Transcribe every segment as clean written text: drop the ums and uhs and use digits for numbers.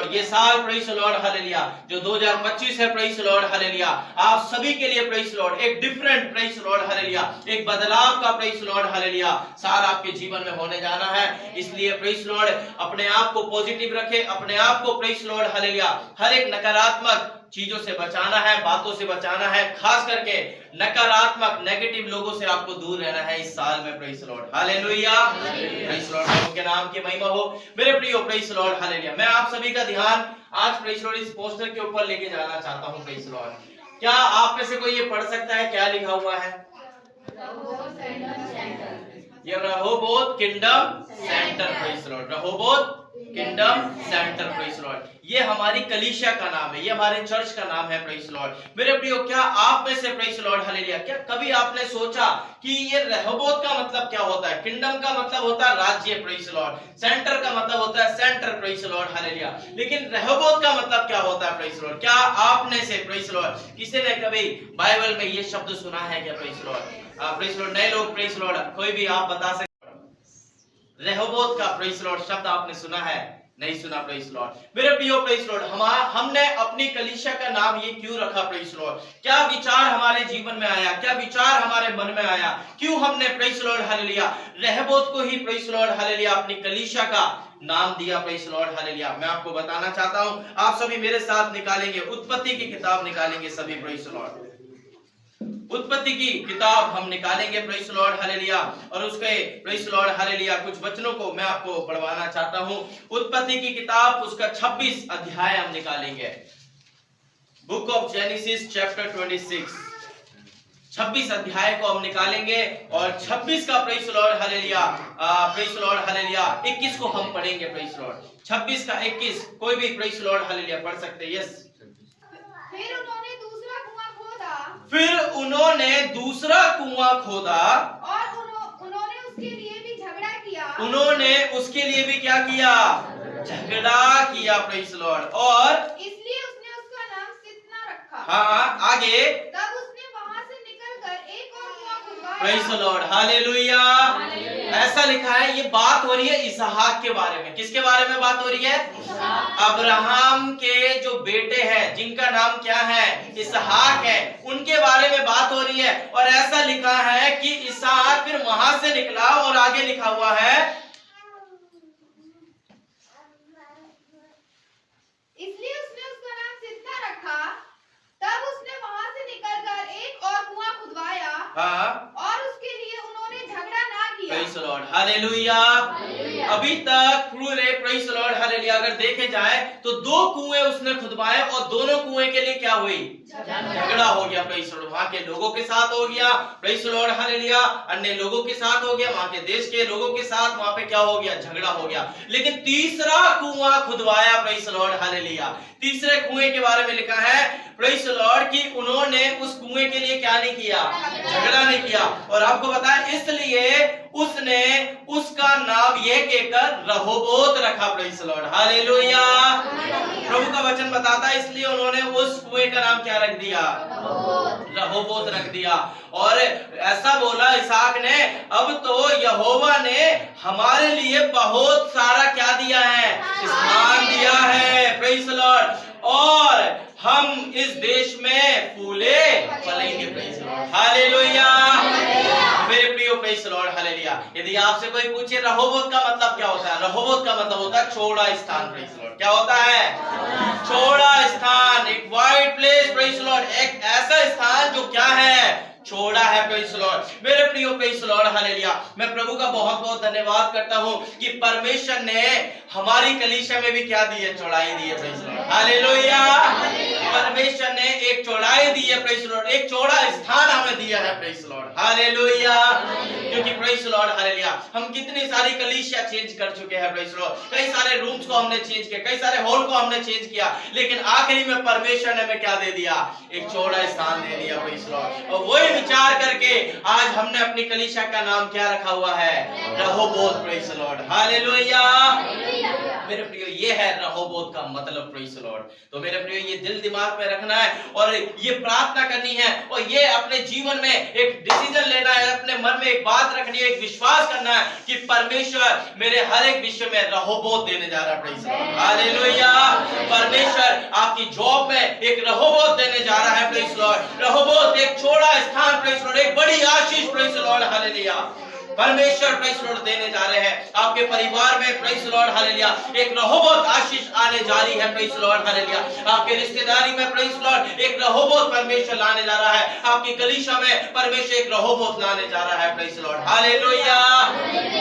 Lord. ये साल praise the lord hallelujah जो 2025 है प्रेज द लॉर्ड हालेलुया, आप सभी के लिए प्रेज द लॉर्ड एक different praise the lord hallelujah, एक बदलाव का प्रेज द लॉर्ड हालेलुया साल आपके जीवन में होने जाना है। इसलिए प्रेज द लॉर्ड अपने आप को पॉजिटिव रखे, अपने आप को प्रेज द लॉर्ड हालेलुया हर एक नकारात्मक चीजों से बचाना है, बातों से बचाना है, खास करके नकारात्मक नेगेटिव लोगों से आपको दूर रहना है इस साल में praise the lord hallelujah. Praise the lord, प्रभु के नाम की महिमा हो। मेरे प्रियो प्रेज द लॉर्ड हालेलुया, मैं आप सभी का ध्यान आज प्रेज द लॉर्ड इस पोस्टर के ऊपर लेके जाना चाहता हूं प्रेज द लॉर्ड। क्या आप में से कोई ये पढ़ सकता है क्या लिखा हुआ है? ये Rehoboth kingdom centre praise the lord, Rehoboth kingdom centre praise the lord. ये हमारी कलीसिया का नाम है, ये हमारे चर्च का नाम है प्रेज द लॉर्ड। मेरे प्रियो, क्या आप में से प्रेज द लॉर्ड हालेलुया क्या कभी आपने सोचा कि ये रहोबोत का मतलब क्या होता है? किंगडम का मतलब होता है राज्य प्रेज द लॉर्ड, सेंटर का मतलब होता है centre praise the lord hallelujah, लेकिन रहोबोत का मतलब क्या होता है प्रेज द लॉर्ड? क्या आपने से प्रेज द लॉर्ड किसी ने कभी बाइबल में ये शब्द सुना है क्या praise the Lord? Praise the Lord, नए लोग प्रेज द लॉर्ड, कोई भी आप बता सकते रहोबोत का प्रेज द लॉर्ड शब्द आपने सुना है? नहीं सुना प्रेज द लॉर्ड। मेरे प्रियो प्रेज द लॉर्ड, हमने अपनी कलीसिया का नाम ये क्यों रखा प्रेज द लॉर्ड? क्या विचार हमारे जीवन में आया, क्या विचार हमारे मन में आया, क्यों हमने praise the lord hallelujah Rehoboth को ही प्रेज द लॉर्ड हालेलुया अपनी कलीसिया का नाम दिया प्रेज द लॉर्ड हालेलुया? मैं आपको बताना चाहता हूं, आप सभी मेरे साथ निकालेंगे उत्पत्ति की किताब, निकालेंगे सभी प्रेज द लॉर्ड। उत्पत्ति की किताब हम निकालेंगे प्रेज द लॉर्ड हालेलुया, और उसके प्रेज द लॉर्ड हालेलुया कुछ वचनों को मैं आपको पढ़वाना चाहता हूं। उत्पत्ति की किताब उसका 26 अध्याय हम निकालेंगे। बुक ऑफ जेनेसिस चैप्टर 26, 26 अध्याय को हम निकालेंगे और 26 का praise the lord hallelujah, praise the lord hallelujah 21 को हम पढ़ेंगे प्रेज द लॉर्ड। 26 का 21 कोई भी प्रेज द लॉर्ड हालेलुया पढ़ सकते हैं? यस। फिर उन्होंने दूसरा कुआं खोदा और उन्होंने उसके लिए भी झगड़ा किया। उन्होंने उसके लिए भी क्या किया? झगड़ा किया प्रेज द लॉर्ड, और इसलिए उसने उसका नाम सितना रखा। हाँ आगे, तब उसने वहां से निकलकर एक और कुआं खुदवाया। Praise the lord hallelujah. ऐसा लिखा है, ये बात हो रही है इसहाक के बारे में। किसके बारे में बात हो रही है? अब्राहम के जो बेटे हैं जिनका नाम क्या है? इसहाक है, उनके बारे में बात हो रही है। और ऐसा लिखा है कि इसहाक फिर वहां से निकला, और आगे लिखा हुआ है इसलिए उसने उसका नाम सितना रखा। तब उसने वहां से निकलकर एक और कुआं खुदवाया। हाँ, और उसके लिए उन्होंने झगड़ा ना किया। Praise the lord hallelujah. अभी तक पूरे प्रेज द लॉर्ड हालेलुया अगर देखे जाए तो 2 कुएं उसने खुदवाए, और दोनों कुएं के लिए क्या हुई? झगड़ा हो गया प्रेज द लॉर्ड। वहां के लोगों के साथ हो गया प्रेज द लॉर्ड हालेलुया, अन्य लोगों के साथ हो गया, वहां के देश के लोगों के साथ वहां पे क्या हो गया? झगड़ा हो गया। लेकिन तीसरा कुआं खुदवाया प्रेज द लॉर्ड हालेलुया। तीसरे कुएं के बारे में लिखा है प्रेज द लॉर्ड कि उन्होंने उस कुएं के लिए क्या नहीं किया? झगड़ा नहीं किया। और आपको बताया इसलिए उसने उसका नाम यह कहकर रहोबोत रखा प्रेज द लॉर्ड हालेलुया। प्रभु का वचन बताता है इसलिए उन्होंने उस कुएं का नाम क्या रख दिया? रहोबोत रख दिया। और ऐसा बोला इसहाक ने, अब तो यहोवा ने हमारे लिए बहुत सारा क्या दिया है? स्थान दिया है प्रेज द लॉर्ड, और हम इस देश में फूले फलेंगे प्रेज द लॉर्ड हालेलुया। मेरे प्रियो प्रेज द लॉर्ड हालेलुया। यदि आपसे कोई पूछे रहोबोत का मतलब क्या होता है? रहोबोत का मतलब होता है चौड़ा स्थान प्रेज द लॉर्ड। क्या होता है? चौड़ा स्थान, एक wide place praise the Lord, एक ऐसा स्थान जो क्या है? छोड़ा है प्रेज द लॉर्ड। मेरे प्रियो प्रेज द लॉर्ड हालेलुया, मैं प्रभु का बहुत बहुत धन्यवाद करता हूं कि परमेश्वर ने हमारी कलीसिया में भी क्या दी है? चौड़ाई दी है प्रेज द लॉर्ड हालेलुया। परमेश्वर ने एक चौड़ाई दी है प्रेज द लॉर्ड, एक चौड़ा स्थान हमें दिया है प्रेज द लॉर्ड हालेलुया। क्योंकि प्रेज द लॉर्ड हालेलुया हम कितनी सारी कलीसिया चेंज कर चुके हैं प्रेज द लॉर्ड, कई सारे रूम्स को हमने चेंज किया, कई सारे हॉल को हमने चेंज किया, लेकिन आखिरी में परमेश्वर ने हमें क्या दे दिया? एक चौड़ा स्थान दे दिया प्रेज द लॉर्ड। और वही विचार करके आज हमने अपनी कलीसिया का नाम क्या रखा हुआ है? Rehoboth praise the lord hallelujah. मेरे प्रियो ये है रहोबोत का मतलब प्रेज द लॉर्ड। तो मेरे प्रियो ये दिल दिमाग में रखना है और ये प्रार्थना करनी है और ये अपने जीवन में एक डिसीजन लेना है, अपने मन में एक बात रखनी है, एक विश्वास करना है कि परमेश्वर मेरे हर एक विषय में रहोबोत देने जा रहा है प्रेज द लॉर्ड हालेलुया। आपकी जॉब में एक रहोबोत देने जा रहा है, प्रेज़ द लॉर्ड। रहोबोत एक छोटा स्थान, प्रेज़ द लॉर्ड, एक बड़ी आशीष, प्रेज़ द लॉर्ड, हालेलुया। परमेश्वर प्रेज़ द लॉर्ड देने जा रहे हैं आपके परिवार में, प्रेज़ द लॉर्ड, हालेलुया। एक रहोबोत आशीष आने जा रही है, प्रेज़ द लॉर्ड, हालेलुया। आपके रिश्तेदारी में, प्रेज़ द लॉर्ड, एक रहोबोत परमेश्वर लाने जा रहा है। आपकी कलीसिया में परमेश्वर एक रहोबोत लाने जा रहा है, प्रेज़ द लॉर्ड, हालेलुया।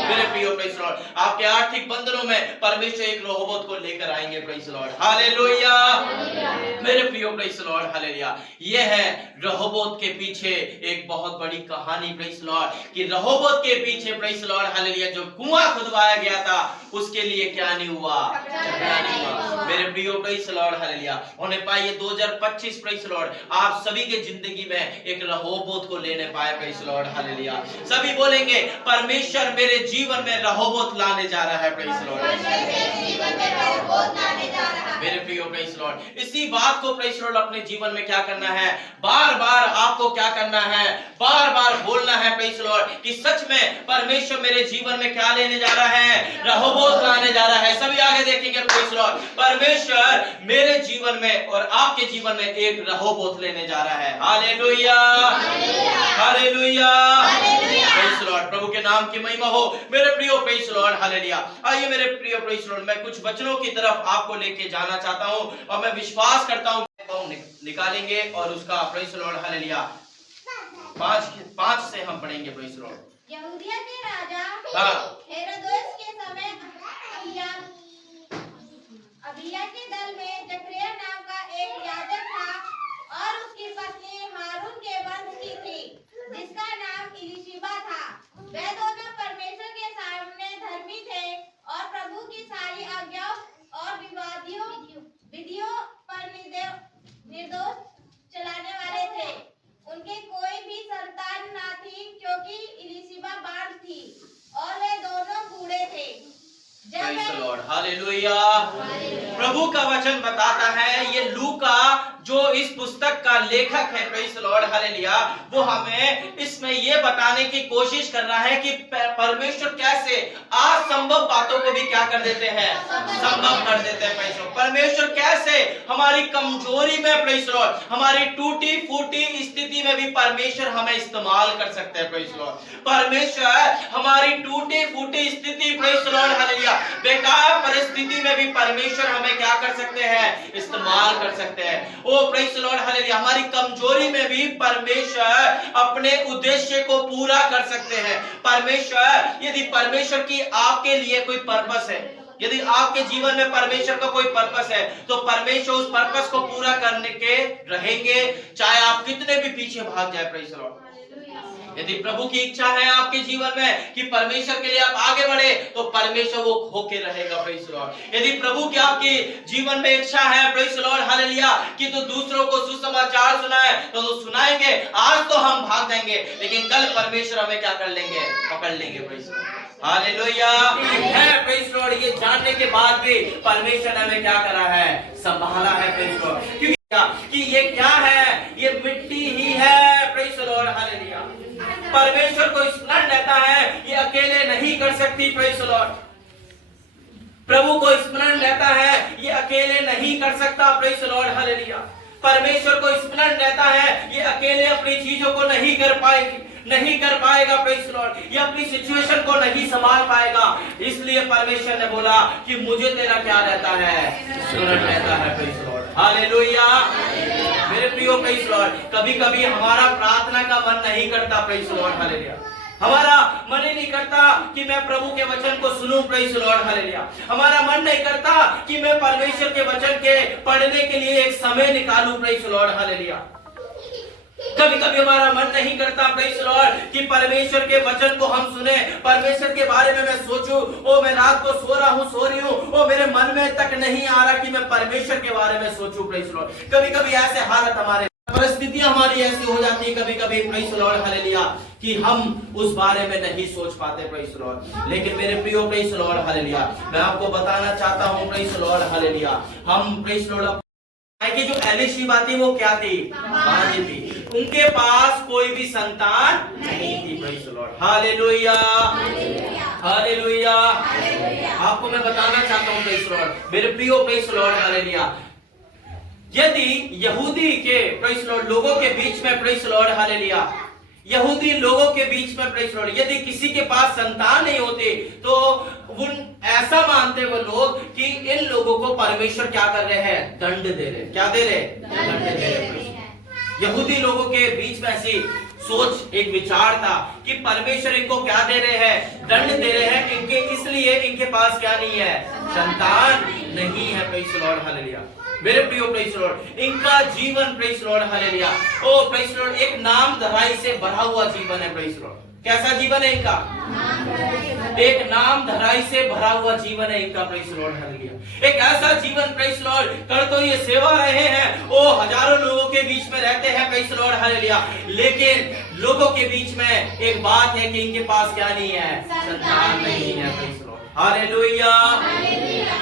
मेरे प्रिय प्रेज़ द लॉर्ड, आपके आर्थिक बंधनों में परमेश्वर एक रहोबोत को लेकर आएंगे, प्रेज़ द लॉर्ड, हालेलुया। मेरे प्रिय प्रेज़ द लॉर्ड, हालेलुया। ये है रहोबोत के पीछे एक बहुत बड़ी कहानी, प्रेज़ द लॉर्ड, कि रहोबोत के पीछे, प्रेज़ द लॉर्ड, हालेलुया, जो कुआं खुदवाया गया था उसके लिए क्या नहीं हुआ, झगड़ा नहीं हुआ। मेरे प्रिय प्रेज़ द लॉर्ड, हालेलुया। उन्हें पाइए 2025, प्रेज़ द लॉर्ड, आप सभी के जिंदगी में एक रहोबोत को लेने पाए, प्रेज़ द लॉर्ड, हालेलुया। सभी बोलेंगे परमेश्वर मेरे जीवन में रहोबोत लाने जा रहा है, प्रेज़ द लॉर्ड। मेरे प्रिय प्रेज़ द लॉर्ड, इसी बात को, प्रेज़ द लॉर्ड, अपने जीवन में क्या करना है, बार-बार आपको क्या करना है, बार-बार बोलना है, प्रेज़ द लॉर्ड, कि सच में परमेश्वर मेरे जीवन में क्या लेने जा रहा है, रहोबोत लाने जा रहा है। सभी आगे देखेंगे, प्रेज़ द लॉर्ड, परमेश्वर मेरे जीवन में और आपके जीवन में एक रहोबोत लेने जा रहा है, hallelujah, hallelujah, praise the lord. प्रभु के नाम की महिमा हो। मेरे प्रिय प्रेज़ द लॉर्ड, हालेलुया। आइए मेरे प्रिय प्रेज़ द लॉर्ड, मैं कुछ वचनों की तरफ आपको लेके जाना चाहता हूं और मैं विश्वास करता हूं निकालेंगे और उसका, प्रेज़ द लॉर्ड, हालेलुया, 5 से हम पढ़ेंगे, प्रेज़ द लॉर्ड। यहूदिया के राजा हेरोदेस के समय अबिय्याह के दल में जकरिया नाम का एक याजक था और उसकी पत्नी हारून के वंश की थी, जिसका नाम इलीशिबा था। वे दोनों परमेश्वर के सामने धर्मी थे और प्रभु की सारी आज्ञाओं और विधियों पर निर्दोष चलाने वाले थे। उनके कोई भी संतान न थी, क्योंकि इलीशिबा बांझ थी और वे दोनों बूढ़े थे। Praise the lord, hallelujah. प्रभु का वचन बताता है, ये लूका जो इस पुस्तक का लेखक है, प्रेज़ द लॉर्ड, हालेलुया, वो हमें इसमें ये बताने की कोशिश कर रहा है कि परमेश्वर कैसे असंभव बातों को भी क्या कर देते हैं, संभव कर देते हैं। परमेश्वर कैसे हमारी कमजोरी में, प्रेज़ द लॉर्ड, हमारी टूटी फूटी स्थिति में भी परमेश्वर हमें इस्तेमाल कर सकते हैं, प्रेज़ द लॉर्ड। परमेश्वर हमारी टूटी फूटी स्थिति, प्रेज़ द लॉर्ड, हालेलुया, बेकार परिस्थिति में भी परमेश्वर हमें क्या कर सकते हैं, इस्तेमाल कर सकते हैं। ओ प्रेज़ द लॉर्ड, हालेलुया, हमारी कमजोरी में भी परमेश्वर अपने उद्देश्य को पूरा कर सकते हैं। परमेश्वर, यदि परमेश्वर की आपके लिए कोई पर्पस है, यदि आपके जीवन में परमेश्वर का कोई पर्पस है, तो परमेश्वर उस पर्पस को पूरा करने के रहेंगे, चाहे आप कितने भी पीछे भाग जाए, प्रेज़ द लॉर्ड। यदि प्रभु की इच्छा है आपके जीवन में कि परमेश्वर के लिए आप आगे बढ़े, तो परमेश्वर वो होके रहेगा, प्रेज़ द लॉर्ड। यदि प्रभु की आपके जीवन में इच्छा है, प्रेज़ द लॉर्ड, हालेलुया, कि तो दूसरों को सुसमाचार सुनाए, तो सुनाएंगे। आज तो हम भाग जाएंगे, लेकिन कल परमेश्वर हमें क्या कर लेंगे, पकड़ लेंगे, प्रेज़ द लॉर्ड, हालेलुया। है, प्रेज़ द लॉर्ड, ये जानने के बाद भी परमेश्वर ने हमें क्या करा है, संभाला है, प्रेज़ द लॉर्ड। क्योंकि कि ये क्या है, ये मिट्टी ही है, प्रेज़ द लॉर्ड, हालेलुया। परमेश्वर को स्मरण रहता है, ये अकेले नहीं कर सकती, प्रेज़ द लॉर्ड। प्रभु को स्मरण रहता है, ये अकेले नहीं कर सकता, प्रेज़ द लॉर्ड, हालेलुया। परमेश्वर को स्मरण रहता है, ये अकेले अपनी चीजों को नहीं कर पाएगा, प्रेज़ द लॉर्ड। ये अपनी सिचुएशन को नहीं संभाल पाएगा। इसलिए परमेश्वर ने बोला कि मुझे तेरा क्या रहता है, स्मरण रहता है, प्रेज़ द लॉर्ड, हालेलुया। मेरे प्रियो, प्रेज़ द लॉर्ड, कभी-कभी हमारा प्रार्थना का मन नहीं करता, प्रेज़ द लॉर्ड, हालेलुया। हमारा मन ही नहीं करता कि मैं प्रभु के वचन को सुनूं, प्रेज़ द लॉर्ड, हालेलुया। हमारा मन नहीं करता कि मैं परमेश्वर के वचन के पढ़ने के लिए एक समय निकालूं, प्रेज़ द लॉर्ड, हालेलुया। कभी-कभी हमारा मन नहीं करता, प्रेज़ द लॉर्ड, कि परमेश्वर के वचन को हम सुने, परमेश्वर के बारे में मैं सोचूं। ओ मैं रात को सो रहा हूं, सो रही हूं, ओ मेरे मन में तक नहीं आ रहा कि मैं परमेश्वर के बारे में सोचूं, प्रेज़ द लॉर्ड। कभी-कभी ऐसे हालत, हमारे परिस्थितियां हमारी ऐसी हो जाती है कभी-कभी, प्रेज़ द लॉर्ड, हालेलुया, कि हम उस बारे में नहीं सोच पाते, प्रेज़ द लॉर्ड। लेकिन मेरे प्रियो, प्रेज़ द लॉर्ड, हालेलुया, मैं आपको बताना चाहता हूं, प्रेज़ द लॉर्ड, हालेलुया, हम, प्रेज़ द लॉर्ड, कि जो एलीशिबा थी वो क्या थी, बांझ थी। उनके पास कोई भी संतान नहीं थी, praise the lord, hallelujah, hallelujah. आपको मैं बताना चाहता हूं, प्रेज़ द लॉर्ड, मेरे प्रियो, प्रेज़ द लॉर्ड, हालेलुया, यदि यहूदी के प्रेज लॉर्ड लोगों के बीच में प्रेज लॉर्ड हालेलुया, यहूदी लोगों के बीच में प्रेज लॉर्ड यदि किसी के पास संतान नहीं होते तो उन ऐसा मानते वो लोग कि इन लोगों को परमेश्वर क्या कर रहे हैं, दंड दे रहे। क्या दे रहे? दंड दे रहे। यहूदी लोगों के बीच में ऐसी सोच, एक विचार था कि परमेश्वर इनको क्या दे रहे हैं, दंड दे रहे हैं इनके, इसलिए इनके पास क्या नहीं है, संतान नहीं है। Praise Lord hallelujah. मेरे प्रियो प्रेज लॉर्ड, इनका जीवन प्रेज लॉर्ड हालेलुया, ओ प्रेज लॉर्ड एक नाम धराई से भरा हुआ जीवन है। प्रेज लॉर्ड कैसा जीवन है इनका? एक नाम धराई से भरा हुआ जीवन है इनका। Praise Lord hallelujah. एक ऐसा जीवन प्रेज लॉर्ड कर तो ये सेवा रहे हैं, वो हजारों लोगों के बीच में रहते हैं। Praise Lord hallelujah. लेकिन लोगों के बीच में एक बात है कि इनके पास क्या नहीं है, संतान नहीं है। Praise Lord hallelujah.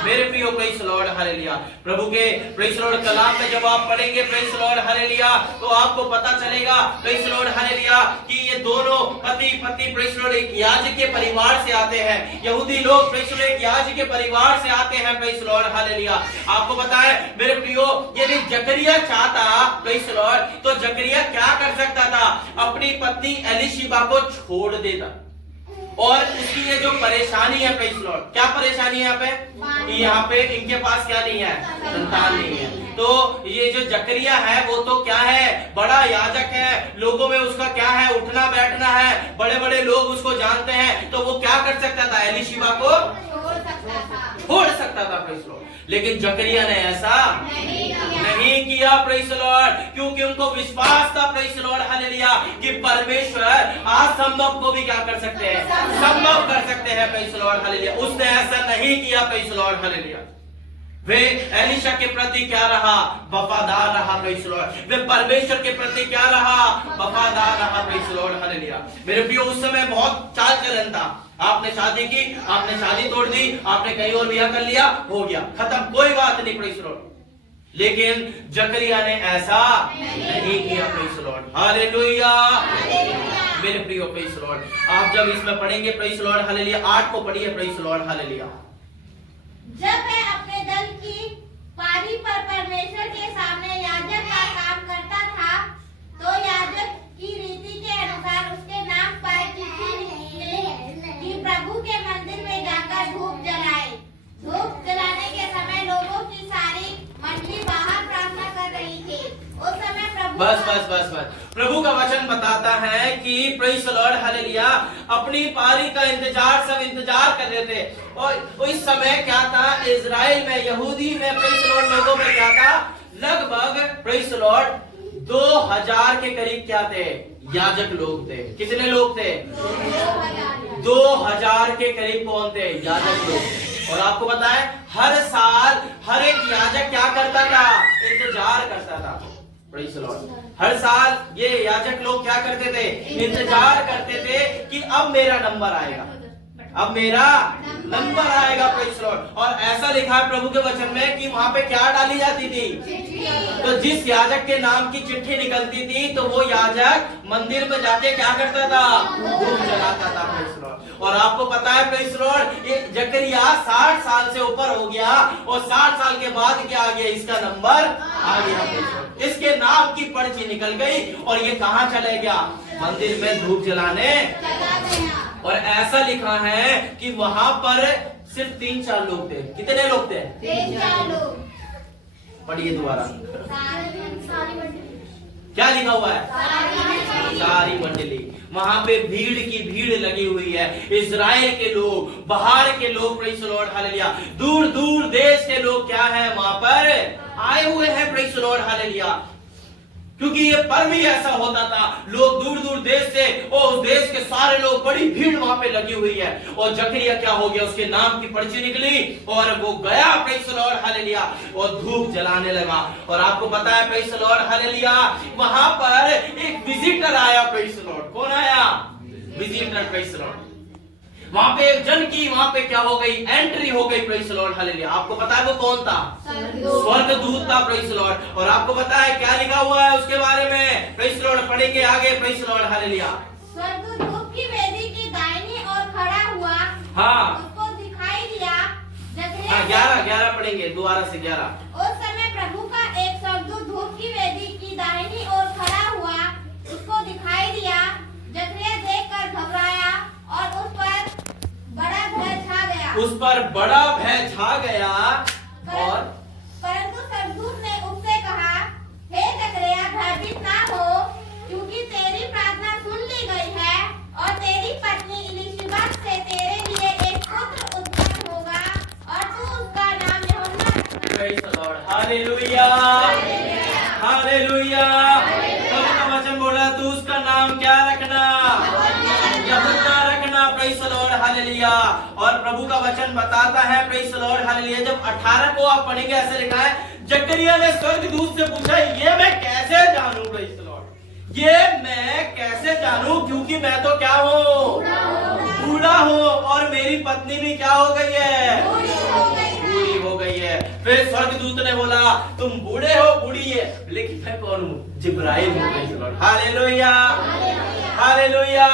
मेरे प्रियो प्रेज लॉर्ड हालेलुया। प्रभु के प्रेज लॉर्ड कलाम में जब आप पढ़ेंगे प्रेज लॉर्ड हालेलुया तो आपको पता चलेगा प्रेज लॉर्ड हालेलुया कि ये दोनों पति पत्नी प्रेज लॉर्ड एक याजक के परिवार से आते हैं। यहूदी लोग प्रेज लॉर्ड एक याजक के परिवार से आते हैं। Praise Lord hallelujah. आपको पता है मेरे प्रियो, यदि जकरिया चाहता प्रेज लॉर्ड तो जकरिया क्या कर सकता था, अपनी पत्नी एलीशिबा को छोड़ देता। और उसकी ये जो परेशानी है प्रेज लॉर्ड, क्या परेशानी है यहाँ पे, यहाँ पे इनके पास क्या नहीं है, संतान नहीं है। तो ये जो जकरिया है वो तो क्या है, बड़ा याजक है, लोगों में उसका क्या है, उठना बैठना है, बड़े बड़े लोग उसको जानते हैं। तो वो क्या कर सकता था, एलीशिबा को छोड़ सकता था प्रेज लॉर्ड। लेकिन जकरिया ने ऐसा नहीं किया प्रेज लॉर्ड, क्योंकि उनको विश्वास था प्रेज लॉर्ड हालेलुया कि परमेश्वर असंभव को भी क्या कर सकते हैं, संभव कर सकते हैं। Praise Lord hallelujah. उसने ऐसा नहीं किया प्रेज लॉर्ड हालेलुया। वे एलीशा के प्रति क्या रहा, वफादार रहा प्रेज लॉर्ड। वे परमेश्वर के प्रति क्या रहा, वफादार रहा प्रेज लॉर्ड हालेलुया। मेरे प्रियो उस समय बहुत चाल चलन था, आपने शादी की, आपने शादी तोड़ दी, आपने कहीं और ब्याह कर लिया, हो गया, खत्म, कोई बात नहीं प्रेज लॉर्ड। लेकिन जकरिया ने ऐसा नहीं किया प्रेज लॉर्ड हालेलुया। मेरे प्रियो प्रेज लॉर्ड, आप जब इसमें पढ़ेंगे प्रेज लॉर्ड हालेलुया, 8 को पढ़िए प्रेज लॉर्ड हालेलुया। जब मैं अपने दल की पारी पर परमेश्वर के सामने याजक का काम करता था तो याजक की रीति के अनुसार उसके नाम पर चिट्ठी निकली कि प्रभु के मंदिर में जाकर धूप जलाए। धूप जलाने के समय लोगों की सारी मंडली बाहर प्रार्थना कर रही थी। उस समय प्रभु बस प्रभु का वचन बताता है कि प्रेज लॉर्ड हालेलुया अपनी पारी का सब इंतजार कर रहे थे। और इस समय क्या था, इजराइल में, यहूदी में प्रेज लॉर्ड लोगों में क्या था, लगभग प्रेज लॉर्ड 2000 के करीब क्या थे, याजक लोग थे। कितने लोग थे, 2000 के करीब कौन थे, याजक लोग। और आपको पता है हर साल हर एक याजक क्या करता था, इंतजार करता था। प्रेज लॉर्ड हर साल ये याजक लोग क्या करते थे, इंतजार करते थे कि अब मेरा नंबर आएगा, अब मेरा नंबर आएगा प्रेज लॉर्ड। और ऐसा लिखा है प्रभु के वचन में कि वहां पे क्या डाली जाती थी, तो जिस याजक के नाम की चिट्ठी निकलती थी तो वो याजक मंदिर में जाके क्या करता था, धूप जलाता था प्रेज लॉर्ड। और आपको पता है प्रेज लॉर्ड ये जकरिया 60 साल से ऊपर हो गया और 60 साल के बाद क्या आ गया, इसका नंबर आ गया प्रेज लॉर्ड। इसके नाम की पर्ची निकल गई और ये कहां चले गया, मंदिर में धूप जलाने। और ऐसा लिखा है कि वहां पर सिर्फ 3-4 लोग थे। कितने लोग थे, 3-4 लोग। पढ़िए दोबारा, क्या लिखा हुआ है, सारी मंडली। वहां पे भीड़ की भीड़ लगी हुई है। इजराइल के लोग, बाहर के लोग प्रेज लॉर्ड हालेलुया, दूर दूर देश के लोग क्या है, वहां पर आए हुए हैं प्रेज लॉर्ड हालेलुया। क्योंकि ये पर्व ही ऐसा होता था, लोग दूर दूर देश से और उस देश के सारे लोग, बड़ी भीड़ वहां पे लगी हुई है। और जकरिया क्या हो गया, उसके नाम की पर्ची निकली और वो गया प्रेज लॉर्ड हालेलुया और धूप जलाने लगा। और आपको पता है प्रेज लॉर्ड हालेलुया वहां पर एक विजिटर आया प्रेज लॉर्ड। कौन आया, विजिटर प्रेज लॉर्ड। वहां पे एक जन की वहां पे क्या हो गई, एंट्री हो गई प्रेज लॉर्ड हालेलुया। आपको पता है वो कौन था, स्वर्गदूत था प्रेज लॉर्ड। और आपको पता है क्या लिखा हुआ है उसके बारे में, प्रेज लॉर्ड पढ़ेंगे आगे प्रेज लॉर्ड हालेलुया। स्वर्गदूत की वेदी की दाहिनी ओर खड़ा हुआ, हाँ उसको दिखाई दिया। 11 पढ़ेंगे दोबारा से 11। उस समय प्रभु का एक उस पर बड़ा भय छा गया और परंतु स्वर्गदूत ने उससे कहा, हे जकरिया, भयभीत ना हो, क्योंकि तेरी प्रार्थना सुन ली गई है और तेरी पत्नी इलिशिबा से तेरे लिए एक पुत्र उत्पन्न होगा और तू उसका नाम यूहन्ना रखना। Praise the lord, hallelujah, hallelujah. प्रभु का वचन बोला, तू उसका नाम क्या रखना? यूहन्ना रखना। Praise the lord, hallelujah. और प्रभु का वचन बताता है, प्रेज़ द लॉर्ड, हालेलुया, जब 18 को आप पढ़ेंगे ऐसे लिखा है, जकरिया ने स्वर्गदूत से पूछा, ये मैं कैसे जानूं? प्रेज़ द लॉर्ड, ये मैं कैसे जानूं, क्योंकि मैं तो क्या हूँ? बूढ़ा हूँ और मेरी पत्नी भी क्या हो गई है? बूढ़ी हो गई है। फिर स्वर्गदूत ने बोला, तुम बूढ़े हो, बूढ़ी है, लेकिन मैं कौन हूँ? जिब्राइल हूँ। Praise the lord, hallelujah, hallelujah.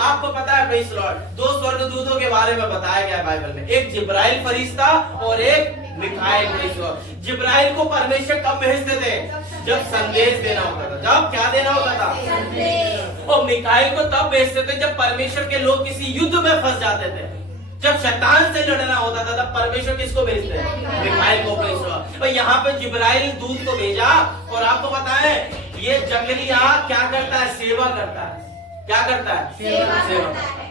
आपको पता है, प्रेज़ द लॉर्ड, 2 स्वर्गदूतों के बारे में बताया गया है बाइबल में, एक जिब्राइल फरिश्ता और एक मिकाएल। Praise the lord. जिब्राइल को परमेश्वर कब भेजते थे? जब संदेश देना होता था। जब क्या देना होता था? और मिकाएल को तब भेजते थे जब परमेश्वर के लोग किसी युद्ध में फंस जाते थे, जब शैतान से लड़ना होता था, तब परमेश्वर किसको भेजते हैं? मिकाएल को। Praise the lord. और यहाँ पे जिब्राइल दूत को भेजा। और आपको पता है, ये जकरिया क्या करता है? सेवा करता है। क्या करता है? सेवा करता है।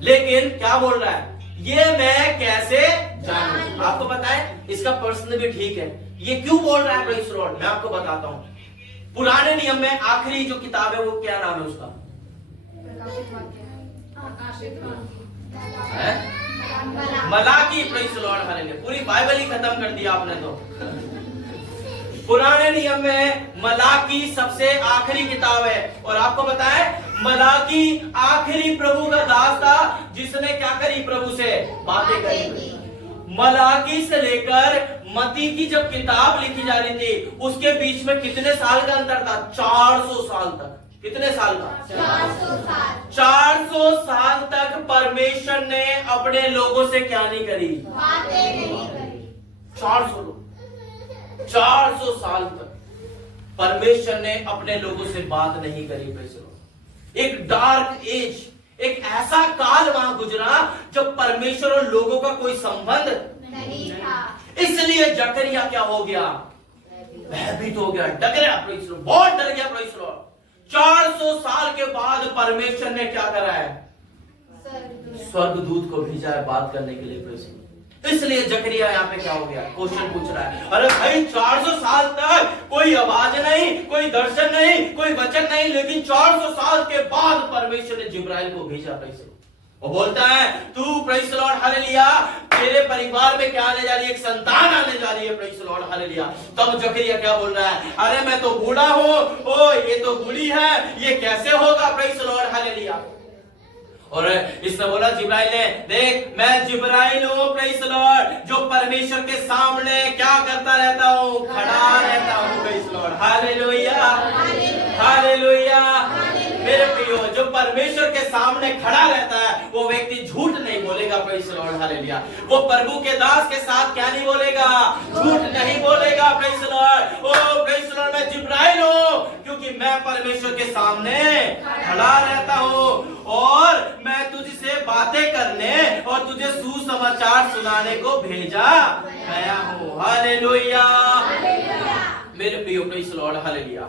लेकिन क्या बोल रहा है? ये मैं कैसे जानूं? आपको पता है, इसका प्रश्न भी ठीक है। ये क्यों बोल रहा है? प्रेज़ द लॉर्ड, मैं आपको बताता हूँ। पुराने नियम में आखिरी जो किताब है, वो क्या नाम है उसका? Malachi. Praise the lord, hallelujah. पूरी बाइबल ही खत्म कर दिया आपने तो। पुराने नियम में मलाकी सबसे आखिरी किताब है। और आपको पता है, मलाकी आखिरी प्रभु का दास था जिसने क्या करी? प्रभु से बातें करी। मलाकी से लेकर मती की जब किताब लिखी जा रही थी, उसके बीच में कितने साल का अंतर था? 400 साल तक। कितने साल का? 400 साल। 400 साल तक परमेश्वर ने अपने लोगों से क्या नहीं करी? बातें नहीं करी। 400 लोग, 400 साल तक परमेश्वर ने अपने लोगों से बात नहीं करी। Praise the Lord. एक डार्क एज, एक ऐसा काल वहां गुजरा जब परमेश्वर और लोगों का कोई संबंध नहीं था। इसलिए जकरिया क्या हो गया? भयभीत हो गया, डर गया। प्रेज़ द लॉर्ड, बहुत डर गया। Praise the Lord. 400 साल के बाद परमेश्वर ने क्या करा है? स्वर्गदूत को भेजा है बात करने के लिए। Praise the Lord. इसलिए जकरिया यहाँ पे क्या हो गया? क्वेश्चन पूछ रहा है, अरे भाई 400 साल तक कोई आवाज नहीं, कोई दर्शन नहीं, कोई वचन नहीं, लेकिन 400 साल के बाद परमेश्वर ने जिब्राइल को भेजा। Praise the Lord. वो बोलता है, तू प्रेज़ द लॉर्ड, हालेलुया, तेरे परिवार में क्या आने जा रही है? एक संतान आने जा रही है। Praise the lord, hallelujah. तब जकरिया क्या बोल रहा है? अरे मैं तो बूढ़ा हूँ, ओ ये तो बूढ़ी है, ये कैसे होगा? Praise the lord, hallelujah. और इसने बोला, जिब्राइल ने, देख मैं जिब्राइल हूँ, प्रेज़ द लॉर्ड, जो परमेश्वर के सामने क्या करता रहता हूँ? खड़ा रहता हूँ। Praise the lord, hallelujah, hallelujah. मेरे प्रियो, जो परमेश्वर के सामने खड़ा रहता है वो व्यक्ति झूठ नहीं बोलेगा। Praise the lord, hallelujah. वो प्रभु के दास के साथ क्या नहीं बोलेगा? झूठ नहीं बोलेगा। Praise the lord. Oh praise the lord, मैं जिब्राइल हूँ क्योंकि मैं परमेश्वर के सामने खड़ा रहता हूँ और मैं तुझसे बातें करने और तुझे सुसमाचार सुनाने को भेजा गया हूँ। हालेलुया, मेरे प्रियो, प्रेज़ द लॉर्ड, हालेलुया।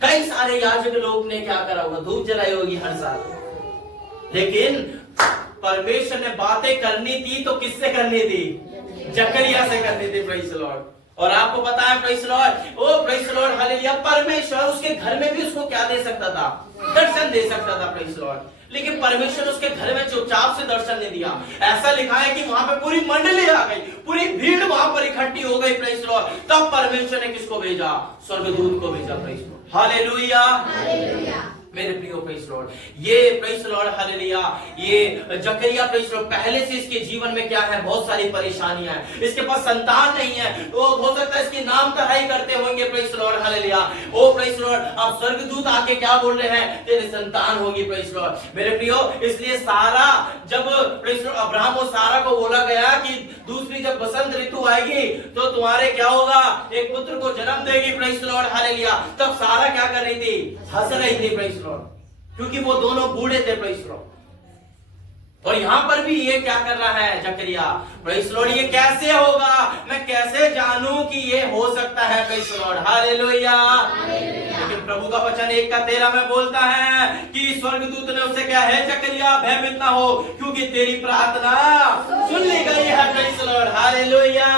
कई सारे याजक लोग ने क्या करा होगा? धूप जलाई होगी हर साल, लेकिन परमेश्वर ने बातें करनी थी तो किससे करनी थी? जकरिया से करनी थी। Praise the lord. और आपको पता है, praise the lord, oh praise the lord, hallelujah, परमेश्वर उसके घर में भी उसको क्या दे सकता था? दर्शन दे सकता था। Praise the Lord. लेकिन परमेश्वर उसके घर में चुपचाप से दर्शन नहीं दिया। ऐसा लिखा है कि वहां पे पूरी मंडली आ गई, पूरी भीड़ वहां पर इकट्ठी हो गई। Praise the Lord. तब परमेश्वर ने किसको भेजा? स्वर्गदूत को भेजा। Praise the lord, hallelujah, hallelujah. मेरे प्रियो, प्रेज़ द लॉर्ड, ये प्रेज़ द लॉर्ड, हालेलुया, ये जकरिया, प्रेज़ द लॉर्ड, पहले से इसके जीवन में क्या है? बहुत सारी परेशानियां हैं। इसके पास संतान नहीं है, तो हो सकता है इसकी नाम तराई करते होंगे। Praise the lord, hallelujah. Oh praise the lord, अब स्वर्गदूत आके क्या बोल रहे हैं? तेरे संतान होगी। Praise the Lord. मेरे प्रियो, इसलिए सारा, जब प्रेज़ द लॉर्ड अब्राहम और सारा को बोला गया कि दूसरी जब बसंत ऋतु आएगी तो तुम्हारे क्या होगा? एक पुत्र को जन्म देगी। Praise the lord, hallelujah. तब सारा क्या कर रही थी? हंस रही थी। प्रेज़ द लॉर्ड, क्योंकि वो दोनों बूढ़े थे। Praise the lord. और यहाँ पर भी ये क्या कर रहा है जकरिया, प्रेज़ द लॉर्ड, ये कैसे होगा, मैं कैसे जानूं कि ये हो सकता है, प्रेज़ द लॉर्ड, हालेलुया। लेकिन प्रभु का वचन 1:13 में बोलता है कि स्वर्गदूत ने उससे क्या है, जकरिया भयभीत ना हो क्योंकि तेरी प्रार्थना सुन ली गई है, प्रेज़ द लॉर्ड, हालेलुया।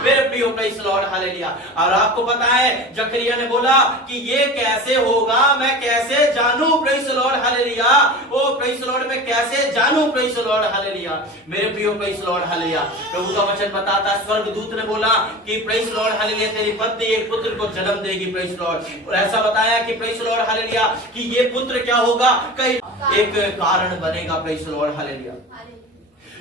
मेरे प्रियो, प्रेज़ द लॉर्ड, हालेलुया। और आपको पता है जकरिया ने बोला कि ये कैसे होगा, मैं कैसे जानूं, praise the lord, hallelujah. Oh praise the lord, मैं कैसे जानूं, प्रेज़ द लॉर्ड, हालेलुया। मेरे प्रियो, प्रेज़ द लॉर्ड, हालेलुया। प्रभु का वचन बताता है, स्वर्गदूत ने बोला कि प्रेज़ द लॉर्ड, हालेलुया, तेरी पत्नी एक पुत्र को जन्म देगी, प्रेज़ द लॉर्ड। और ऐसा बताया कि प्रेज़ द लॉर्ड, हालेलुया, कि ये पुत्र क्या होगा, कई एक कारण बनेगा, प्रेज़ द लॉर्ड, हालेलुया।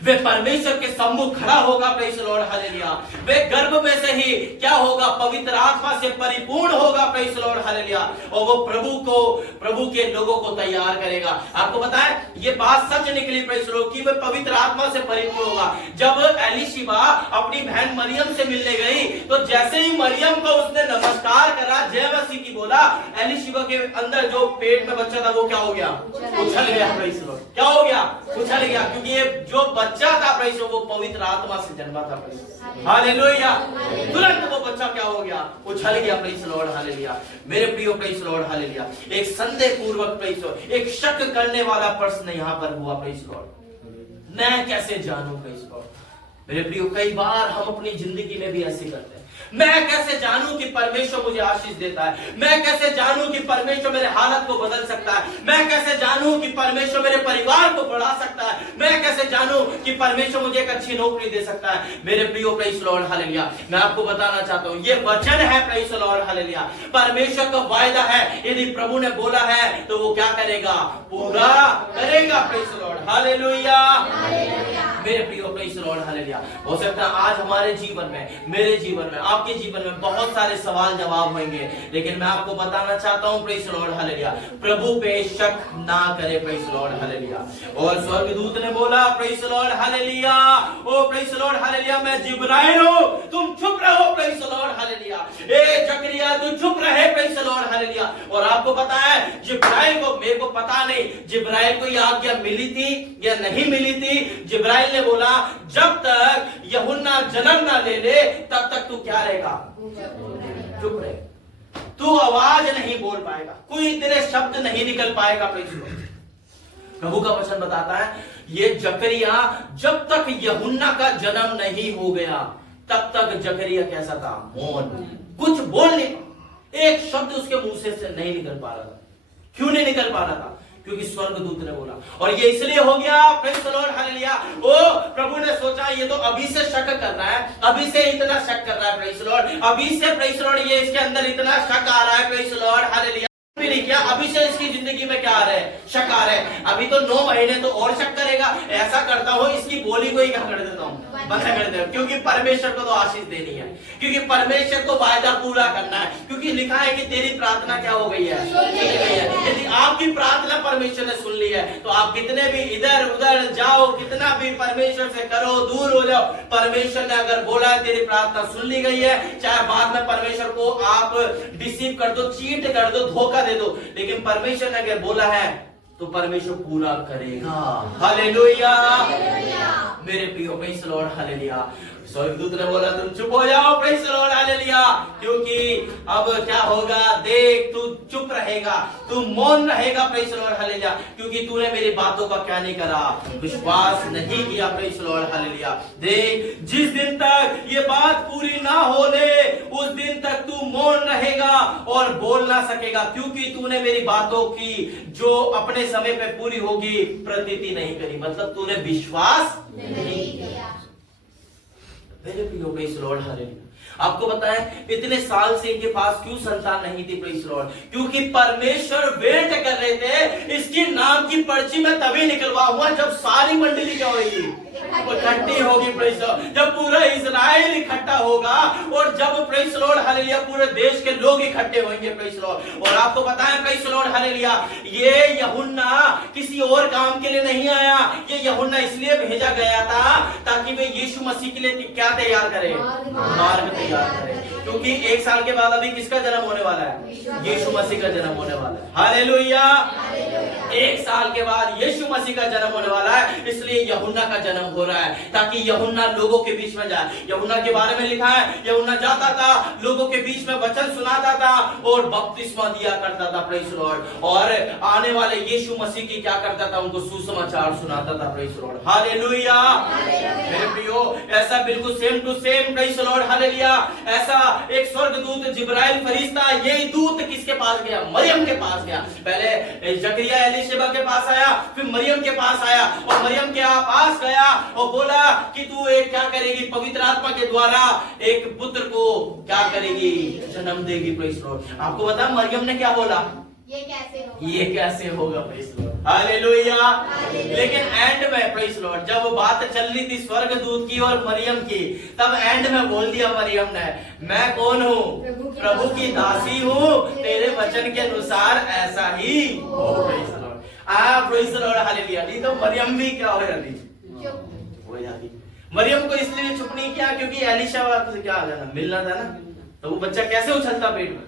वे परमेश्वर के सम्मुख खड़ा होगा, प्रेज़ द लॉर्ड, हालेलुया। वे गर्भ में से ही क्या होगा, पवित्र आत्मा से परिपूर्ण होगा, प्रेज़ द लॉर्ड, हालेलुया। और वो प्रभु के लोगों को तैयार करेगा। आपको पता है ये बात सच निकली, प्रेज़ द लॉर्ड, कि वे पवित्र आत्मा से परिपूर्ण होगा। जब एलीशिबा अपनी बहन मरियम से मिलने गई तो जैसे ही मरियम को उसने नमस्कार करा, जय मसीह की बोला, एलीशिबा के अंदर जो पेट में बच्चा था वो क्या हो गया, उछल गया, प्रेज़ द लॉर्ड, क्या हो गया, उछल गया, क्योंकि ये जो बच्चा था, प्रेज़ वो पवित्र आत्मा से जन्मा था, प्रेज़, हालेलुया। तुरंत वो बच्चा क्या हो गया, उछल गया, प्रेज़ द लॉर्ड, हालेलुया। मेरे प्रियो, प्रेज़ द लॉर्ड, हालेलुया। एक संदेह पूर्वक, प्रेज़, एक शक करने वाला प्रश्न यहाँ पर हुआ, प्रेज़ द लॉर्ड, मैं कैसे जानूं, प्रेज़ द लॉर्ड। मेरे प्रियो, कई बार हम अपनी जिंदगी में भी ऐसे करते हैं, मैं कैसे जानूं कि परमेश्वर मुझे आशीष देता है, मैं कैसे जानूं कि परमेश्वर मेरे हालत को बदल सकता है, मैं कैसे जानूं कि परमेश्वर मेरे परिवार को बढ़ा सकता है, मैं कैसे जानूं कि परमेश्वर मुझे एक अच्छी नौकरी दे सकता है। मेरे प्रियो, प्रेज़ द लॉर्ड, हालेलुया, मैं आपको बताना चाहता हूं, ये वचन है, प्रेज़ द लॉर्ड, हालेलुया। परमेश्वर का वायदा है, यदि प्रभु ने बोला है तो वो क्या करेगा, पूरा करेगा, प्रेज़ द लॉर्ड, हालेलुया। मेरे प्रियो, प्रेज़ द लॉर्ड, हालेलुया। हो सकता है आज हमारे जीवन में, मेरे जीवन में, आपके जीवन में बहुत सारे सवाल जवाब होंगे, लेकिन मैं आपको बताना चाहता हूं, प्रेज़ द लॉर्ड, हालेलुया, प्रभु पे शक ना करे, प्रेज़ द लॉर्ड, हालेलुया। और स्वर्गदूत ने बोला, praise the lord, hallelujah, oh praise the lord, hallelujah, मैं जिब्राइल हूं, तुम चुप रहो, प्रेज़ द लॉर्ड, हालेलुया। ए जकरिया, तू चुप रहे, प्रेज़ द लॉर्ड, हालेलुया। और आपको पता है जिब्राइल को, मेरे को पता नहीं जिब्राइल को यह आज्ञा मिली थी या नहीं मिली थी। जिब्राइल ने बोला, जब तक यूहन्ना जन्म ना ले ले तब तक तू क्या रहेगा, चुप रहे, तू आवाज नहीं बोल पाएगा, कोई तेरे शब्द नहीं निकल पाएगा, प्रेज़ द लॉर्ड। प्रभु का वचन बताता है ये जकरिया जब तक यूहन्ना का जन्म नहीं हो गया तब तक जकरिया कैसा था, मौन, कुछ बोल नहीं, एक शब्द उसके मुंह से नहीं निकल पा रहा था। क्यों नहीं निकल पा रहा था, क्योंकि स्वर्गदूत ने बोला। और ये इसलिए हो गया, प्रेज़ द लॉर्ड, हालेलुया। ओ प्रभु ने सोचा ये तो अभी से शक कर रहा है, अभी से इतना शक कर रहा है, प्रेज़ द लॉर्ड, अभी से, प्रेज़ द लॉर्ड, ये इसके अंदर इतना शक आ रहा है, प्रेज़ द लॉर्ड, हालेलुया। नहीं किया, अभी से इसकी जिंदगी में क्या आ रहा है, शक आ रहा है। अभी तो 9 महीने तो और शक करेगा। ऐसा करता हूं इसकी बोली को ही क्या कर देता हूं, बंद कर देता हूं, क्योंकि परमेश्वर को तो आशीष देनी है, क्योंकि परमेश्वर को वायदा पूरा करना है, क्योंकि लिखा है कि तेरी प्रार्थना क्या हो गई है, सुन ली गई है। यदि आपकी प्रार्थना परमेश्वर ने सुन ली है तो आप कितने भी इधर उधर जाओ, कितना भी परमेश्वर से करो, दूर हो जाओ, परमेश्वर ने अगर बोला है तेरी प्रार्थना सुन ली गई है, चाहे बाद में परमेश्वर को आप डिसीव कर दो, चीट कर दो, धोखा दे दो, लेकिन परमेश्वर ने अगर बोला है तो परमेश्वर पूरा करेगा, हालेलुया। मेरे प्रियो, प्रेज़ द लॉर्ड, हालेलुया। स्वर्गदूत ने बोला तुम चुप हो जाओ, प्रेज़ द लॉर्ड, हालेलुया, क्योंकि अब क्या होगा, देख तू चुप रहेगा, तू मौन रहेगा, प्रेज़ द लॉर्ड, हालेलुया, क्योंकि तूने मेरी बातों का क्या नहीं करा, विश्वास नहीं किया, प्रेज़ द लॉर्ड, हालेलुया। देख जिस दिन तक ये बात पूरी ना हो ले उस दिन तक तू मौन रहेगा और बोल ना सकेगा, क्योंकि तूने मेरी बातों की जो अपने समय पे पूरी होगी प्रतीति नहीं करी, मतलब तूने विश्वास नहीं किया। मेरे प्रियो, प्रेज़ द लॉर्ड, हालेलुया। आपको पता है इतने साल से इनके पास क्यों संतान नहीं थी, प्रेज़ द लॉर्ड, क्योंकि परमेश्वर वेट कर रहे थे, इसकी नाम की पर्ची में तभी निकलवाऊंगा जब सारी मंडली क्या होगी, इकट्ठी होगी, प्रेज़ द लॉर्ड, जब पूरा इजराइल इकट्ठा होगा और जब, प्रेज़ द लॉर्ड, हालेलुया, पूरे देश के लोग इकट्ठे होंगे, प्रेज़ द लॉर्ड। और आपको पता है, प्रेज़ द लॉर्ड, हालेलुया, ये यूहन्ना किसी और काम के लिए नहीं आया, ये यूहन्ना इसलिए भेजा गया था ताकि वे यीशु मसीह के लिए क्या तैयार करे, मार्ग तैयार करे। क्योंकि 1 साल के बाद अभी किसका जन्म होने वाला है? यीशु मसीह का जन्म होने वाला है। हालेलुया। 1 साल के बाद यीशु मसीह का जन्म होने वाला है, इसलिए यूहन्ना का जन्म हो रहा है, ताकि यूहन्ना लोगों के बीच में जाए। यूहन्ना के बारे में लिखा है, यूहन्ना जाता था, लोगों के बीच में वचन सुनाता था और बपतिस्मा दिया करता था, प्रेज़ लॉर्ड। और आने वाले यीशु मसीह की क्या करता था? उनको सुसमाचार सुनाता था, प्रेज़ लॉर्ड। हालेलुया। मेरे प्रियो, ऐसा बिल्कुल same to same, praise lord, hallelujah, ऐसा एक स्वर्गदूत जिब्राइल फरिश्ता, यही दूत किसके पास गया? मरियम के पास गया। पहले जकरिया एलीशिबा के पास आया, फिर मरियम के पास आया, और मरियम के पास गया और बोला कि तू एक क्या करेगी? पवित्र आत्मा के द्वारा एक पुत्र को क्या करेगी? जन्म देगी, प्रेज़ लॉर्ड। आपको पता है मरियम ने क्या बोला? ये कैसे होगा? ये कैसे होगा, प्रेज़ लॉर्ड, हालेलुया। लेकिन एंड में, प्रेज़ लॉर्ड, जब वो बात चल रही थी स्वर्गदूत की और मरियम की, तब एंड में बोल दिया मरियम ने, मैं कौन हूँ? प्रभु की दासी हूँ, तेरे वचन के अनुसार ऐसा ही हो, praise Lord. Praise lord, hallelujah. नहीं तो मरियम भी क्या हो जाती? हो जाती। मरियम को इसलिए चुप नहीं किया क्योंकि एलीशा से क्या आ जाना, मिलना था ना, तो वो बच्चा कैसे उछलता पेट में?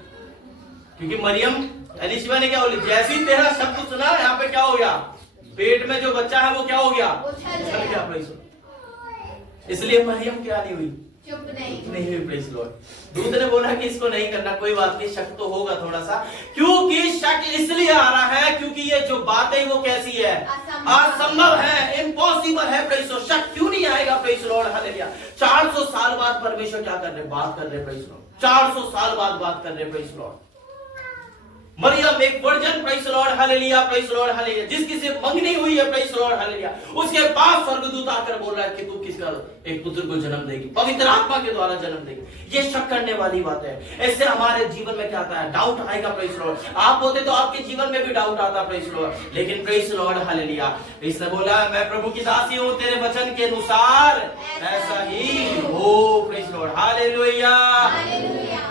क्योंकि मरियम, एलीशिबा ने क्या बोली? जैसे ही तेरा शब्द सुना, यहाँ पे क्या हो गया? पेट में जो बच्चा है वो क्या हो गया? उछल गया, प्रेज़ लॉर्ड। इसलिए मरियम क्या नहीं हुई? चुप नहीं हुई, प्रेज़ लॉर्ड। दूत ने बोला कि इसको नहीं करना, कोई बात नहीं, शक तो होगा थोड़ा सा, क्योंकि शक इसलिए आ रहा है क्योंकि ये जो बात है वो कैसी है? असंभव है, इम्पॉसिबल है, प्रेज़ लॉर्ड। शक क्यों नहीं आएगा, प्रेज़ लॉर्ड, हालेलुया। 400 साल बाद परमेश्वर क्या कर रहे? बात कर रहे, प्रेज़ लॉर्ड। 400 साल बाद बात कर रहे, प्रेज़ लॉर्ड। मरियम एक virgin, praise lord, hallelujah, praise lord, hallelujah, जिसकी से मंगनी हुई है, प्रेज़ लॉर्ड, हालेलुया, उसके पास स्वर्गदूत आकर बोल रहा है कि तू किसका? एक पुत्र को जन्म देगी, पवित्र आत्मा के द्वारा जन्म देगी। ये शक करने वाली बात है। ऐसे हमारे जीवन में क्या आता है? डाउट आएगा, प्रेज़ लॉर्ड। आप होते तो आपके जीवन में भी डाउट आता, प्रेज़ लॉर्ड, लेकिन प्रेज़ लॉर्ड, हालेलुया, इसने बोला मैं प्रभु की दासी हूँ, तेरे वचन के अनुसार ऐसा ही हो, praise lord, hallelujah,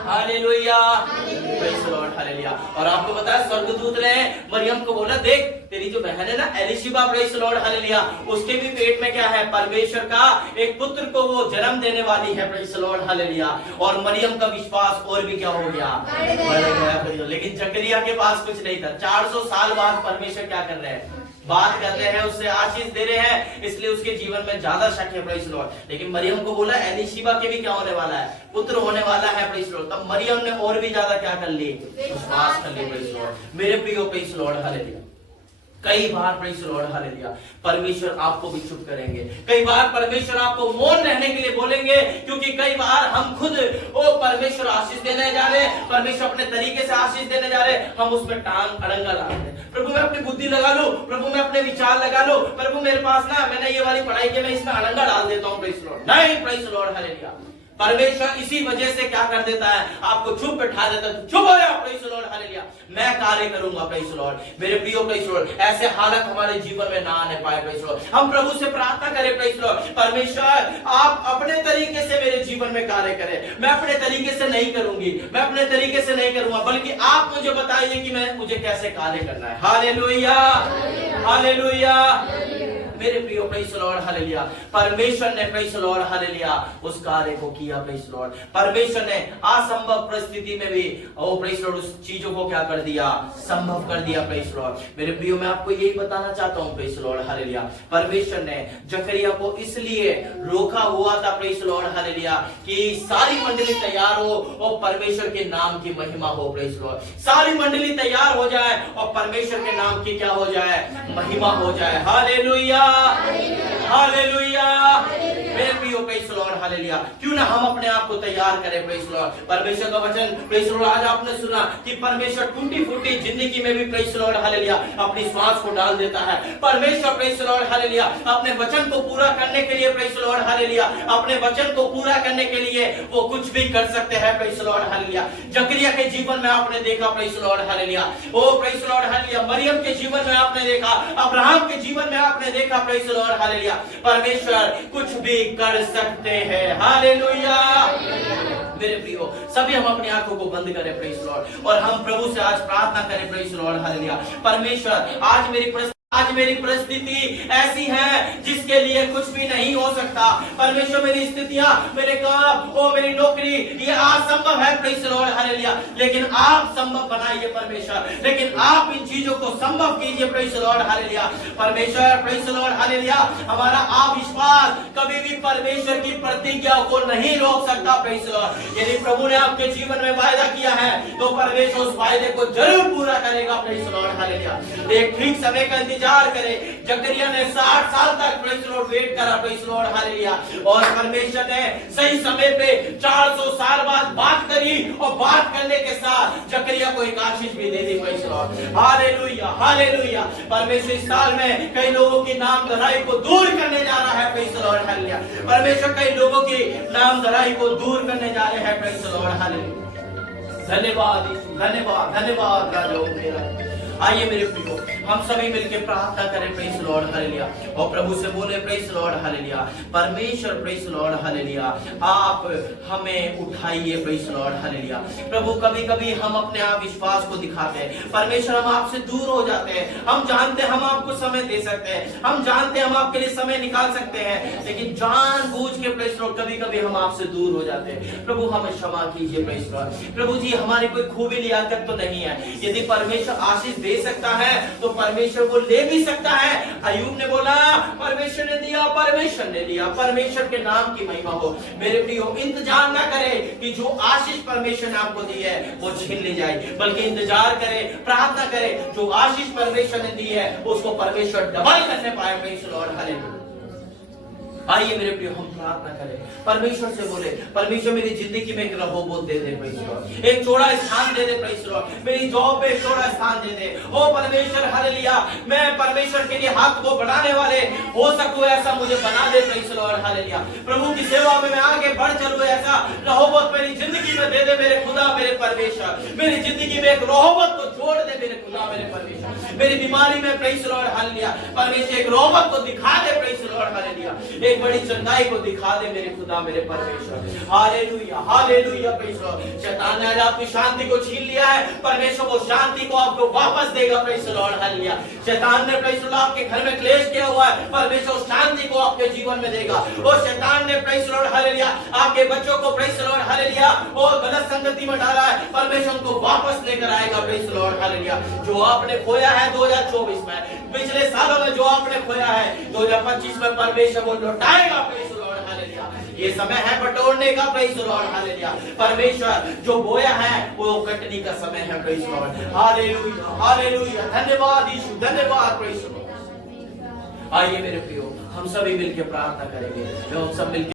hallelujah, praise lord, hallelujah. और आपको पता है स्वर्गदूत ने मरियम को बोला, देख तेरी जो बहन है ना एलीशिबा, प्रेज़ लॉर्ड, हालेलुया, उसके भी पेट में क्या है? परमेश्वर का एक पुत्र को वो जन्म देने वाली है, प्रेज़ लॉर्ड, हालेलुया। और मरियम का विश्वास और भी क्या हो गया? बढ़ गया। लेकिन जकरिया के पास कुछ नहीं था। 400 साल बाद परमेश्वर क्या कर रहे हैं? बात कर रहे हैं, उससे आशीष दे रहे हैं, इसलिए उसके जीवन में ज्यादा शक है, प्रेज़ लॉर्ड। लेकिन मरियम को बोला एलीशिबा के भी क्या होने वाला है? पुत्र होने वाला है, प्रेज़ लॉर्ड। तब मरियम ने और भी ज्यादा क्या कर ली? विश्वास कर ली, प्रेज़ लॉर्ड। मेरे प्रियो, प्रेज़ लॉर्ड, हालेलुया, कई बार, प्रेज़ लॉर्ड, हालेलुया, परमेश्वर आपको भी चुप करेंगे। कई बार परमेश्वर आपको मौन रहने के लिए बोलेंगे, क्योंकि कई बार हम खुद परमेश्वर आशीष देने जा रहे हैं, परमेश्वर अपने तरीके से आशीष देने जा रहे हैं, हम उसमें टांग अड़ंगा ला रहे हैं। प्रभु मैं अपनी बुद्धि लगा लूं, प्रभु मैं अपने विचार लगा लूं, प्रभु मेरे पास ना, मैंने ये वाली पढ़ाई की, मैं इसमें अड़ंगा डाल देता हूँ, प्रेज़ लॉर्ड। नहीं, प्रेज़ लॉर्ड, हालेलुया, परमेश्वर इसी वजह से क्या कर देता है? आपको चुप बैठा देता है, चुप हो जाओ, प्रेज़ लॉर्ड, हालेलुया, मैं कार्य करूंगा, प्रेज़ लॉर्ड। मेरे प्रियो, प्रेज़ लॉर्ड, ऐसे हालत हमारे जीवन में ना आने पाए, प्रेज़ लॉर्ड। हम प्रभु से प्रार्थना करें, प्रेज़ लॉर्ड, परमेश्वर आप अपने तरीके से मेरे जीवन में कार्य करें। मैं अपने तरीके से नहीं करूंगी, मैं अपने तरीके से नहीं करूंगा, बल्कि आप मुझे बताइए कि मुझे कैसे कार्य करना है। हालेलुया, हालेलुया, मेरे प्रियो, प्रेज़ लॉर्ड, हालेलुया, परमेश्वर ने, प्रेज़ लॉर्ड, हालेलुया, उस कार्य को किया, प्रेज़ लॉर्ड। परमेश्वर ने असंभव परिस्थिति में भी प्रेज़ लॉर्ड उस चीजों को क्या कर दिया? संभव कर दिया, प्रेज़ लॉर्ड। मेरे प्रियो, मैं आपको यही बताना चाहता हूं, प्रेज़ लॉर्ड, हालेलुया, परमेश्वर ने जकरिया को इसलिए रोका हुआ था, प्रेज़ लॉर्ड, हालेलुया, कि सारी मंडली तैयार हो और परमेश्वर के नाम की महिमा हो, प्रेज़ लॉर्ड। सारी मंडली तैयार हो जाए और परमेश्वर के नाम की क्या हो जाए? महिमा हो जाए। हालेलुया, हालेलुया, मेरे प्रियो, प्रेज़ लॉर्ड, हालेलुया, क्यों ना हम अपने आप को तैयार करें, प्रेज़ लॉर्ड। परमेश्वर का वचन, प्रेज़ लॉर्ड, आज आपने सुना कि परमेश्वर टूटी फूटी जिंदगी में भी, प्रेज़ लॉर्ड, हालेलुया, अपनी श्वास को डाल देता है। परमेश्वर, प्रेज़ लॉर्ड, हालेलुया, अपने वचन को पूरा करने के लिए, प्रेज़ लॉर्ड, हालेलुया, अपने वचन को पूरा करने के लिए वो कुछ भी कर सकते हैं, प्रेज़ लॉर्ड, हालेलुया। जकरिया के जीवन में आपने देखा, praise lord, hallelujah, oh praise lord, hallelujah, Maryam के जीवन में आपने देखा, अब्राहम के जीवन में आपने देखा, प्रेज़ लॉर्ड, हालेलुया, परमेश्वर कुछ भी कर सकते हैं। हालेलुया, मेरे प्रियो, सभी हम अपनी आंखों को बंद करें, प्रेज़ लॉर्ड, और हम प्रभु से आज प्रार्थना करें, प्रेज़ लॉर्ड, हालेलुया। परमेश्वर, आज मेरी आज मेरी परिस्थिति ऐसी है जिसके लिए कुछ भी नहीं हो सकता। परमेश्वर मेरी स्थितियां, मेरे काम, ओ मेरी नौकरी, ये असंभव है, प्रेज़ द लॉर्ड, हालेलुया। लेकिन आप संभव बनाइए परमेश्वर, लेकिन आप इन चीजों को संभव कीजिए, प्रेज़ द लॉर्ड, हालेलुया। परमेश्वर, प्रेज़ द लॉर्ड, हालेलुया। हमारा अविश्वास कभी भी परमेश्वर की प्रतिज्ञा को नहीं रोक सकता, प्रेज़ द लॉर्ड। यदि प्रभु ने आपके जीवन में वायदा किया है तो परमेश्वर उस वायदे को जरूर पूरा करेगा, प्रेज़ द लॉर्ड, हालेलुया। एक ठीक समय का इंतजार करे। जकरिया ने 60 साल तक प्रेज़ द लॉर्ड वेट करा, प्रेज़ द लॉर्ड, हालेलुया। और परमेश्वर ने सही समय पे 400 साल बाद बात करी और बात करने के साथ जकरिया को एक आशीष भी दे दी, praise the lord, hallelujah, hallelujah. परमेश्वर इस साल में कई लोगों की नामधराई को दूर करने जा रहा है, प्रेज़ द लॉर्ड, हालेलुया। परमेश्वर कई लोगों की नामधराई को दूर करने जा रहे हैं, प्रेज़ द लॉर्ड, हालेलुया। धन्यवाद यीशु, धन्यवाद, धन्यवाद राजा मेरा। आइए मेरे प्रियो, हम सभी मिलकर प्रार्थना करें, प्रेज़ द लॉर्ड, हालेलुया। और प्रभु से बोले, प्रेज़ द लॉर्ड, हालेलुया। परमेश्वर, प्रेज़ द लॉर्ड, हालेलुया, आप हमें उठाइए, प्रेज़ द लॉर्ड, हालेलुया। प्रभु कभी कभी हम अपने आप विश्वास को दिखाते हैं, परमेश्वर हम आपसे दूर हो जाते हैं। हम जानते हैं हम आपको समय दे सकते हैं, हम जानते हैं हम आपके लिए समय निकाल सकते हैं, लेकिन जानबूझ के प्रेज़ द लॉर्ड कभी कभी हम आपसे दूर हो जाते हैं। प्रभु हमें क्षमा कीजिए, प्रेज़ द लॉर्ड। प्रभु जी, हमारी कोई खूबी लियाकत तो नहीं है। यदि परमेश्वर आशीष दे सकता है तो परमेश्वर वो ले भी सकता है। अय्यूब ने बोला, परमेश्वर ने दिया, परमेश्वर ने लिया, परमेश्वर के नाम की महिमा हो। मेरे प्रियो, इंतजार ना करें कि जो आशीष परमेश्वर ने आपको दी है वो छीन ली जाए, बल्कि इंतजार करें, प्रार्थना करें, जो आशीष परमेश्वर ने दी है उसको परमेश्वर डबल करने पाए, प्रेज़ द लॉर्ड, हालेलुया। आइए मेरे प्रियो, हम प्रार्थना करें, परमेश्वर से बोले, परमेश्वर मेरी जिंदगी में एक Rehoboth they they, praise the Lord, एक चौड़ा स्थान दे दे, प्रेज़ द लॉर्ड, मेरी जॉब पे एक चौड़ा स्थान दे दे। ओ परमेश्वर, हालेलुया, मैं परमेश्वर के लिए हाथ को बढ़ाने वाले हो सकूं, ऐसा मुझे बना दे, प्रेज़ द लॉर्ड, हालेलुया। प्रभु की सेवा में मैं आगे बढ़ चलूं, ऐसा रहोबोत मेरी जिंदगी में दे दे, मेरे खुदा, मेरे परमेश्वर। मेरी जिंदगी में एक रहोबत को जोड़ दे, मेरे खुदा, मेरे परमेश्वर। मेरी बीमारी में, प्रेज़ द लॉर्ड, हालेलुया, परमेश्वर एक रहोबत को दिखा दे, प्रेज़ द लॉर्ड, हालेलुया। एक बड़ी चंगाई को दिखा दे, मेरे खुदा, मेरे परमेश्वर, hallelujah, hallelujah, praise the Lord. शैतान ने आज आपकी शांति को छीन लिया है, परमेश्वर वो शांति को आपको वापस देगा, प्रेज़ द लॉर्ड, हालेलुया। शैतान ने, प्रेज़ द लॉर्ड, आपके घर में क्लेश किया हुआ है, परमेश्वर उस शांति को आपके जीवन में देगा। और शैतान ने, प्रेज़ द लॉर्ड, हालेलुया, आपके बच्चों को, प्रेज़ द लॉर्ड, हालेलुया, और गलत संगति में डाला है, परमेश्वर उनको वापस लेकर आएगा, प्रेज़ द लॉर्ड, हालेलुया। जो आपने खोया है 2024 में, पिछले सालों में जो आपने खोया है 2025 में, परमेश्वर वो लौटाएगा, प्रेज़ द लॉर्ड, हालेलुया। ये समय है बटोरने का, प्रेज़ द लॉर्ड, हालेलुया। परमेश्वर जो बोया है वो कटने का समय है, praise the lord, hallelujah, hallelujah. धन्यवाद यीशु, धन्यवाद, प्रेज़ द लॉर्ड। आइए मेरे प्रियो, हम सभी मिलकर प्रार्थना करेंगे, हम सब मिलकर